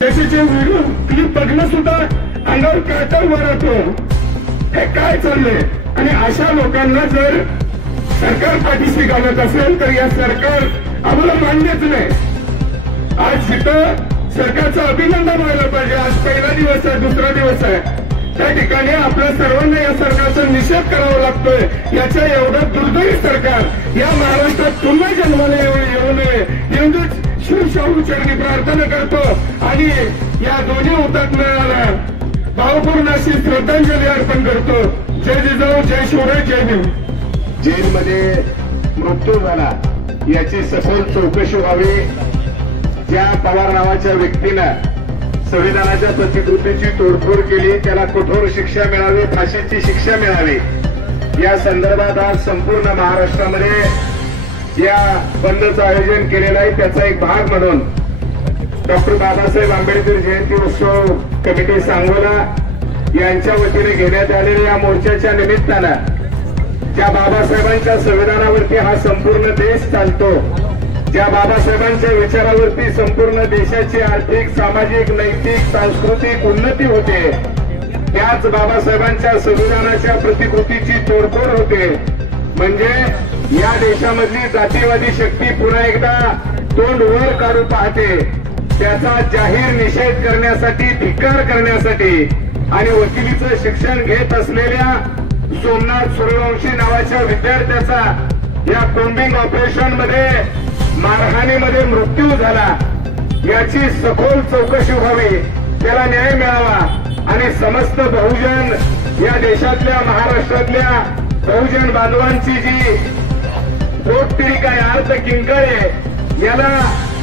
त्याचे video clip बघणं सुद्धा अंगावर काटा मारतो। हे काय चाललंय? आणि अशा लोकांना जर सरकार पाठीशी घालत असेल तर या सरकार आम्हाला मान्यच नाही। आज इथं सरकारचं अभिनंदन व्हायला पाहिजे। आज पहिला दिवस आहे, दुसरा दिवस आहे, त्या ठिकाणी आपल्या सर्वांना या सरकारचा निषेध करावा लागतोय। याच्या एवढं दुर्दैवी सरकार या महाराष्ट्रात पुन्हा जन्माला येऊ नये एवढीच शिवशाहू चरणी प्रार्थना करतो आणि या दोन्ही हुतात्म्याला भावपूर्ण अशी श्रद्धांजली अर्पण करतो। जय जिजाऊ, जय शिवराय, जय भीम। जेलमध्ये मृत्यू झाला याची सखोल चौकशी व्हावी। ज्या पवार नावाच्या व्यक्तीनं संविधानाच्या प्रतिकृतीची तोडफोड केली त्याला कठोर शिक्षा मिळावी, फाशीची शिक्षा मिळावी। या संदर्भात आज संपूर्ण महाराष्ट्रामध्ये या बंदचं आयोजन केलेलं आहे। त्याचा एक भाग म्हणून डॉक्टर बाबासाहेब आंबेडकर जयंती उत्सव कमिटी सांगोला यांच्या वतीने घेण्यात आलेल्या या मोर्चाच्या निमित्तानं ज्या बाबासाहेबांच्या संविधानावरती हा संपूर्ण देश चालतो, ज्या बाबासाहेबांच्या विचारावरती संपूर्ण देशाची आर्थिक, सामाजिक, नैतिक, सांस्कृतिक उन्नती होते, त्याच बाबासाहेबांच्या संविधानाच्या प्रतिकृतीची तोडफोड होते। म्हणजे या देशामधली जातीवादी शक्ती पुन्हा एकदा तोंड वर काढू पाहते। त्याचा जाहीर निषेध करण्यासाठी, धिक्कार करण्यासाठी आणि वकिलीचं शिक्षण घेत असलेल्या सोमनाथ सूर्यवंशी नावाच्या विद्यार्थ्याचा या कोम्बिंग ऑपरेशन मध्ये मारहाणीमध्ये मृत्यू झाला। याची सखोल चौकशी व्हावी, त्याला न्याय मिळावा आणि समस्त बहुजन या देशातल्या, महाराष्ट्रातल्या बहुजन बांधवांची जी पोटतिडीक आहे, अर्थ किंकाळ आहे, याला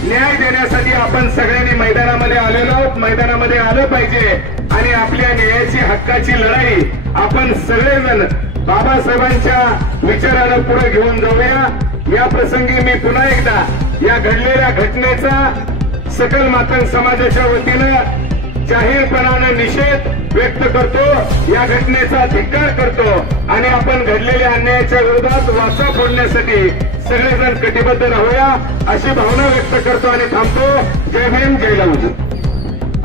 न्याय देण्यासाठी आपण सगळ्यांनी मैदानामध्ये आलेलो आहोत। मैदानामध्ये आलं पाहिजे आणि आपल्या न्यायाची, हक्काची लढाई आपण सगळेजण बाबासाहेबांच्या विचारानं पुढे घेऊन जाऊया। या प्रसंगी मी पुन्हा एकदा या घडलेल्या घटनेचा सकल मातंग समाजाच्या वतीनं जाहीरपणानं निषेध व्यक्त करतो, या घटनेचा धिक्कार करतो आणि आपण घडलेल्या अन्यायाच्या विरोधात वाचा फोडण्यासाठी सगळेजण कटिबद्ध राहूया अशी भावना व्यक्त करतो आणि थांबतो। जय भीम, जय लवजी।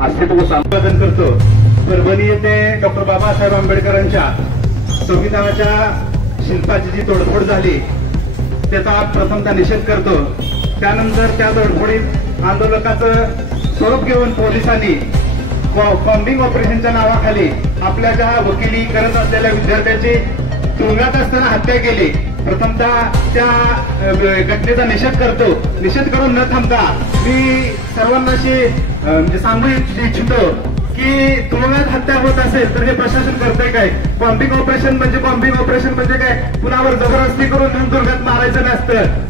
असे तो संपादन करतो। परभणी येथे डॉक्टर बाबासाहेब आंबेडकरांच्या संविधानाच्या शिल्पाची जी तोडफोड झाली त्याचा प्रथमतः निषेध करतो। त्यानंतर त्या तोडफोडीत आंदोलकाचं स्वरूप घेऊन पोलिसांनी कॉम्बिंग ऑपरेशनच्या नावाखाली आपल्या ज्या वकिली करत असलेल्या विद्यार्थ्याची तुरुंगात असताना हत्या केली। प्रथमतः त्या घटनेचा निषेध करतो। निषेध करून न थांबता मी सर्वांना सांगू इच्छितो की तुरुंगात हत्या होत असेल तर हे प्रशासन करतंय काय? कॉम्बिंग ऑपरेशन म्हणजे काय? कुणावर जबरदस्ती करून तुरुंगात मारायचं नसतं।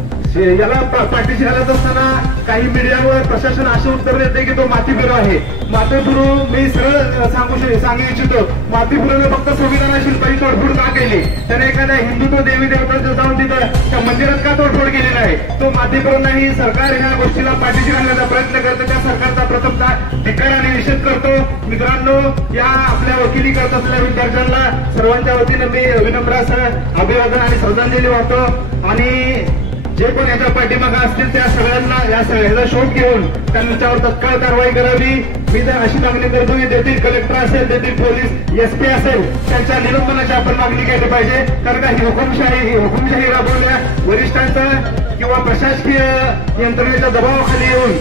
याला पाठीशी घालत असताना काही मीडियावर प्रशासन असे उत्तर देते की तो मातीपुरू आहे। मातीपुरू मी सरळ सांगू इच्छितो, मातीपुरूने फक्त संविधानाची शिल्पाची तोडफोड का केली? त्याने एखाद्या हिंदुत्व देवी देवतांच्या जाऊन तिथं त्या मंदिरात का तोडफोड केली नाही? तो मातीपुरूंनाही सरकार ह्या गोष्टीला पाठीशी घालण्याचा प्रयत्न करतो, त्या सरकारचा प्रथमतः धिक्कार आणि निषेध करतो। मित्रांनो, या आपल्या वकिली करत असलेल्या विद्यार्थ्यांना सर्वांच्या वतीने मी विनम्र असं अभिवादन आणि श्रद्धांजली वाहतो आणि जे पण याच्या पाठीमागे असतील त्या सगळ्यांना याचा शोध घेऊन त्यांच्यावर तत्काळ कारवाई करावी। मी तर अशी मागणी करतो की तेथील कलेक्टर असेल, तेथील पोलीस एसपी असेल, त्यांच्या निलंबनाची आपण मागणी केली पाहिजे। कारण का ही हुकुमशाही राबवल्या वरिष्ठांचा किंवा प्रशासकीय यंत्रणेच्या दबावाखाली येऊन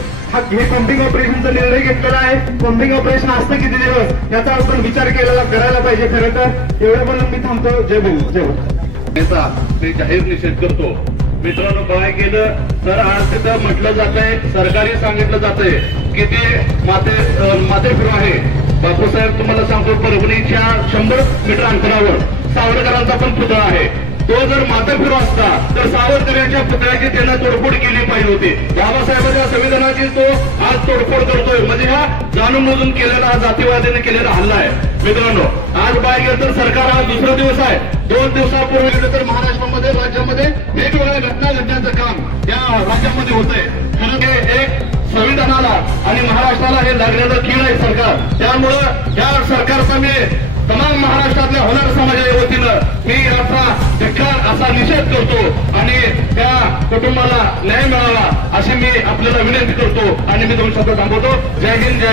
हे कॉम्बिंग ऑपरेशनचा निर्णय घेतलेला आहे। कॉम्बिंग ऑपरेशन असतं किती दिवस याचा आपण विचार करायला पाहिजे। खरं तर एवढं बोलून मी थांबतो। जय भीम, जय भीम। मी जाहीर निषेध करतो। मित्रांनो, काय केलं तर आज तिथं म्हटलं जातंय, सरकारी सांगितलं जातंय की ते माथेफिरू आहे। बापूसाहेब तुम्हाला सांगतो, परभणीच्या 100 मीटर अंतरावर सावरकरांचा पण पुतळा आहे। तो जर माथेफिरू असता तर सावरकरांच्या पुतळ्याची त्यांना तोडफोड केली पाहिजे होती। बाबासाहेबांच्या संविधानाची तो आज तोडफोड करतोय म्हणजे हा जाणून बुजून केलेला, हा जातीवादीने केलेला हल्ला आहे। मित्रांनो, आज पाहिजे तर सरकार आज दुसरा दिवस आहे। 2 दिवसापूर्वी तर महाराष्ट्रामध्ये, राज्यामध्ये वेगवेगळ्या घटना घडण्याचं काम या राज्यामध्ये होतंय। खरं हे एक संविधानाला आणि महाराष्ट्राला हे लागण्याचं कीड आहे सरकार। त्यामुळं या सरकारचा मी तमाम महाराष्ट्रातल्या होणार समाजाच्या वतीनं मी याचा धिक्कार असा निषेध करतो आणि त्या कुटुंबाला न्याय मिळावा अशी मी आपल्याला विनंती करतो आणि मी 2 शब्द थांबवतो। जय हिंद, जय